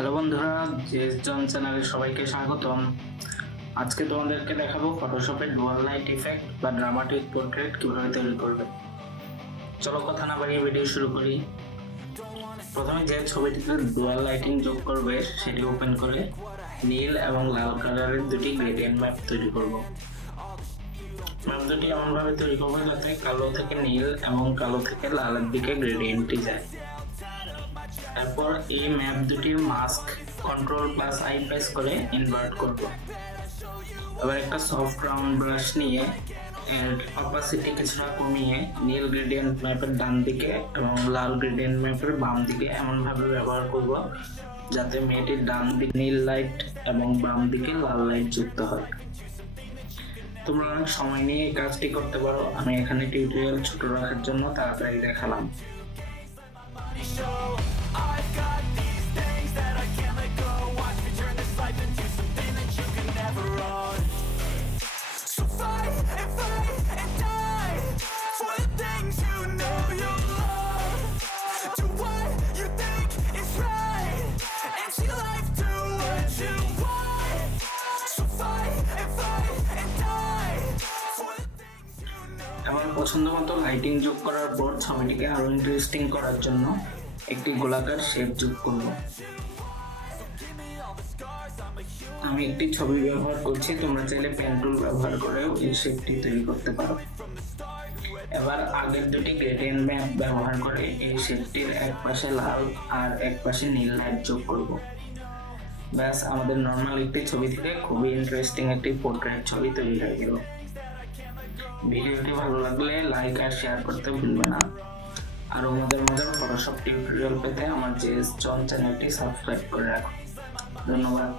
Hello বন্ধুরা, JS জন চ্যানেলে সবাইকে স্বাগতম। আজকে তোমাদেরকে দেখাবো ফটোশপে ডুয়াল লাইট ইফেক্ট বা ড্রামাটিক পোর্ট্রেট কিভাবে তৈরি করবে। চলো কথা না বাড়িয়ে ভিডিও শুরু করি। প্রথমে যে ছবিটিতে ডুয়াল লাইটিং যোগ করবে সেটি ওপেন করে নীল এবং লাল কালারের দুটি গ্রেডিয়েন্ট ম্যাপ তৈরি করব। ম্যাপ দুটি এমনভাবে তৈরি করবো যাতে কালো থেকে নীল এবং কালো থেকে লালের দিকে গ্রেডিয়েন্টটি যায়। তারপর এই ম্যাপ দুটি মাস্ক Ctrl+I প্রেস করে ইনভার্ট করব। এবার একটা সফট রাউন্ড ব্রাশ নিয়ে এর অপাসিটি কিছুটা কমিয়ে নীল গ্রেডিয়েন্ট ম্যাপের ডান দিকে এবং লাল গ্রেডিয়েন্ট ম্যাপের বাম দিকে এমনভাবে ব্যবহার করব যাতে মেয়েটির ডান দিকে নীল লাইট এবং বাম দিকে লাল লাইট যুক্ত হয়। তোমরা অনেক সময় নিয়ে এই কাজটি করতে পারো, আমি এখানে টিউটোরিয়াল ছোট রাখার জন্য তাড়াতাড়ি দেখালাম। আমার পছন্দ মতো লাইটিং যোগ করার পর ছবিটিকে আরো ইন্টারেস্টিং করার জন্য একটি গোলাকার শেপ যোগ করব। আমি একটি ছবি ব্যবহার করছি, তোমরা চাইলে পেন টুল ব্যবহার করেও এই শেপটি তৈরি করতে পারো। এবার আগের দুটি গ্রেডিয়েন্ট ম্যাপ ব্যবহার করে এই শেপটির এক পাশে লাল আর এক পাশে নীল লাইট যোগ করব। ব্যাস, আমাদের নর্মাল একটি ছবি থেকে খুবই ইন্টারেস্টিং একটি পোর্ট্রেট ছবি তৈরি হয়ে গেল। ভিডিওটি ভালো লাগলে লাইক আর শেয়ার করতে ভুলবে না। আরো মজার মজার ফটোশপ টিউটোরিয়াল পেতে আমার জেস জন চ্যানেলটি সাবস্ক্রাইব করে রাখো। ধন্যবাদ।